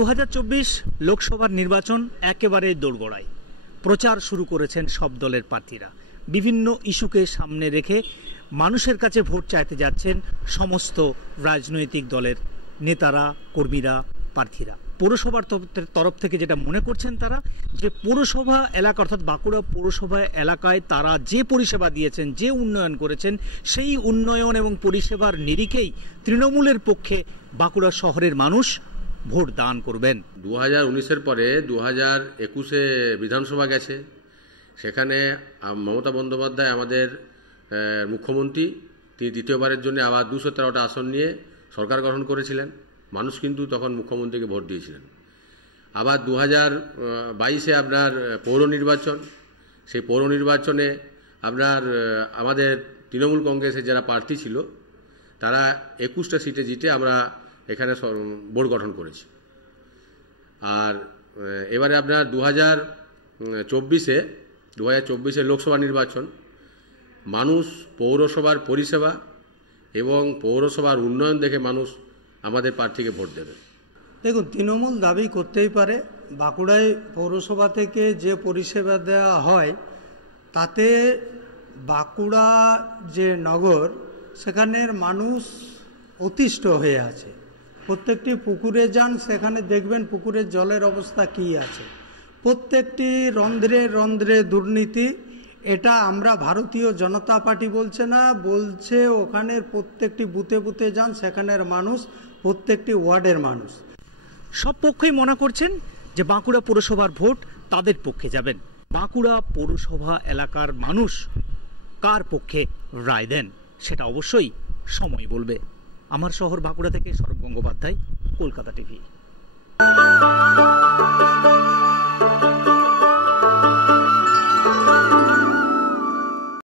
2024 লোকসভার নির্বাচন একেবারে দোরগোড়ায়। প্রচার শুরু করেছেন সব দলের প্রার্থীরা। বিভিন্ন ইস্যুকে সামনে রেখে মানুষের কাছে ভোট চাইতে যাচ্ছেন সমস্ত রাজনৈতিক দলের নেতারা, কর্মীরা, প্রার্থীরা। পৌরসভার তরফ থেকে যেটা মনে করছেন তারা, যে পৌরসভা এলাকা অর্থাৎ বাঁকুড়া পৌরসভা এলাকায় তারা যে পরিষেবা দিয়েছেন, যে উন্নয়ন করেছেন, সেই উন্নয়ন এবং পরিষেবার নিরিখেই তৃণমূলের পক্ষে বাঁকুড়া শহরের মানুষ ভোট দান করবেন। 2019-এর পরে 2021-এ বিধানসভা গেছে। সেখানে মমতা বন্দ্যোপাধ্যায় আমাদের মুখ্যমন্ত্রী, তিনি দ্বিতীয়বারের জন্য আবার 213টা আসন নিয়ে সরকার গঠন করেছিলেন। মানুষ কিন্তু তখন মুখ্যমন্ত্রীকে ভোট দিয়েছিলেন। আবার 2022-এ আপনার পৌর নির্বাচন, সেই পৌর নির্বাচনে আপনার আমাদের তৃণমূল কংগ্রেসের যারা প্রার্থী ছিল তারা 21টা সিটে জিতে আমরা এখানে বোর্ড গঠন করেছি। আর এবারে আপনার 2024-এ লোকসভা নির্বাচন, মানুষ পৌরসভার পরিষেবা এবং পৌরসভার উন্নয়ন দেখে মানুষ আমাদের প্রার্থীকে ভোট দেবে। দেখুন, তৃণমূল দাবি করতেই পারে বাঁকুড়ায় পৌরসভা থেকে যে পরিষেবা দেওয়া হয় তাতে বাঁকুড়া যে নগর সেখানের মানুষ অতিষ্ঠ হয়ে আছে। প্রত্যেকটি পুকুরে যান, সেখানে দেখবেন পুকুরের জলের অবস্থা কী আছে। প্রত্যেকটি রন্ধ্রে রন্ধ্রে দুর্নীতি। এটা আমরা ভারতীয় জনতা পার্টি বলছে না, বলছে ওখানের প্রত্যেকটি বুথে বুথে যান, সেখানের মানুষ, প্রত্যেকটি ওয়ার্ডের মানুষ। সব পক্ষই মনে করছেন যে বাঁকুড়া পৌরসভার ভোট তাদের পক্ষে যাবেন। বাঁকুড়া পৌরসভা এলাকার মানুষ কার পক্ষে রায় দেন সেটা অবশ্যই সময় বলবে। আমার শহর বাঁকুড়া থেকে সৌরভ গঙ্গোপাধ্যায়, কলকাতা টিভি।